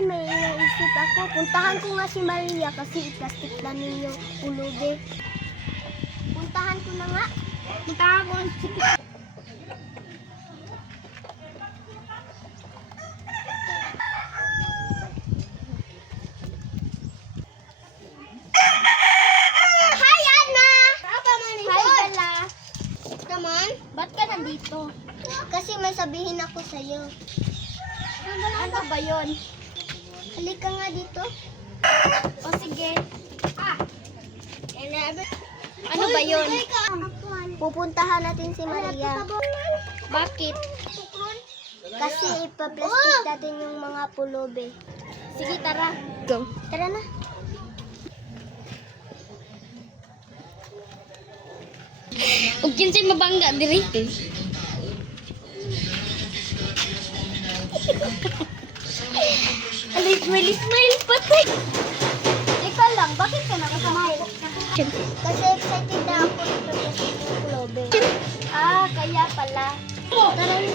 Ay, may naisip ako. Puntahan ko nga si Maria kasi i-plastic na ninyo pulubi. Puntahan ko na nga. Puntahan ko si Hi, Anna! Hi, Bella. Naman? Ba't ka nandito? Kasi may sabihin ako sa'yo. Ano ba yun? Halika nga dito. O sige. Ano ba yun? Pupuntahan natin si Maria. Bakit? Kasi ipaplastic natin yung mga pulubi. Sige, tara. Go. Tara na. Ug kinsay mabangga diri? Smile, patay. Ikaw lang, bakit ka nakasmile? Kasi excited na ako sa plastic yung pulubi. Ah, kaya pala. Tara na.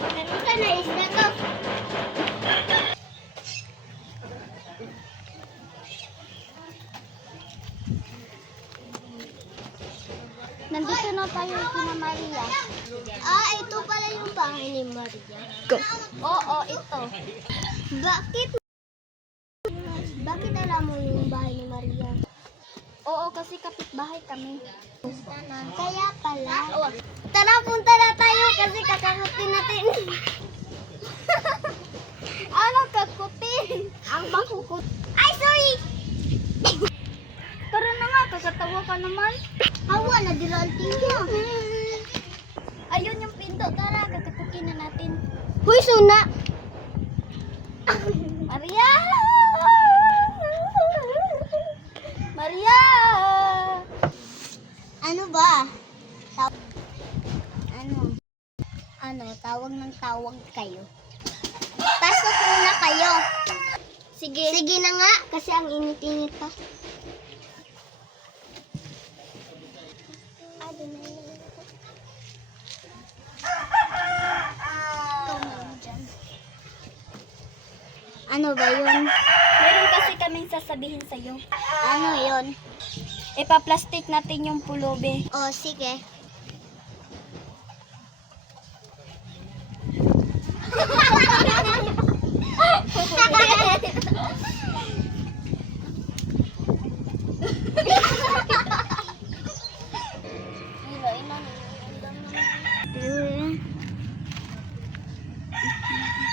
Meron ka na isda ko. Nandito na tayo kina Maria. Ah, ito pala yung bahay ni Maria. Oo, ito. Bakit alam mo yung bahay ni Maria? Oo, kasi kapitbahay kami. Kaya pala. Tara, punta na tayo kasi kakakutin natin. Ano kakutin? Ang bakukut. Ay, sorry! Tara na nga, kakatawa ka naman. Hawa na dilalting niya. Ayun yung pinto, tara, kakatukin na natin. Huy, suna! Maria! Maria! Ano ba? Ano? Tawag ng tawag kayo. Pasok muna kayo. Sige. Sige na nga, kasi ang init-init pa. Ano ba yun? Meron kasi kaming sasabihin sa'yo. Ano yun? Ipa-plastic natin yung pulubi. O, sige.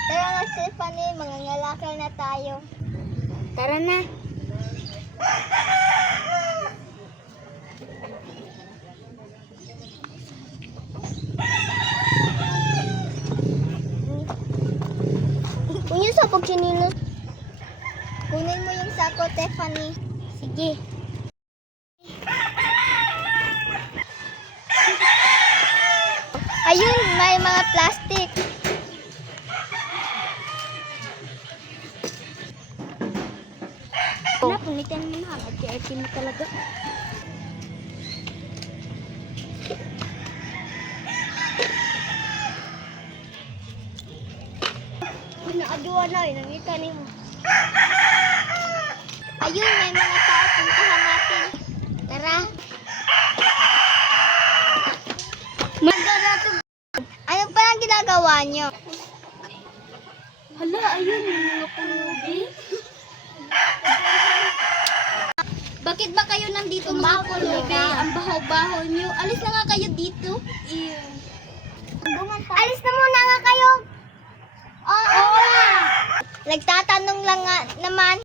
Tara na, Stephanie. Mangangalakal na tayo. Tara na. Kunin sa pagkinilos. Kunin mo yung sako, Stephanie. Sige. Ayun, may mga plastic. Punitin mo na. Nag-arty mo talaga. Pinaaduan na, nangita ni mo. Ayun, may mga tao. Puntahan natin. Tara. Ano pa ang ginagawa nyo? Hala, ayun yung mga pulubi. Bakit ba kayo nandito mga pulubi? Ang bahaw-bahaw nyo. Alis na nga kayo dito. Alis na muna nga kayo. Oo. Nagtatanong lang nga naman.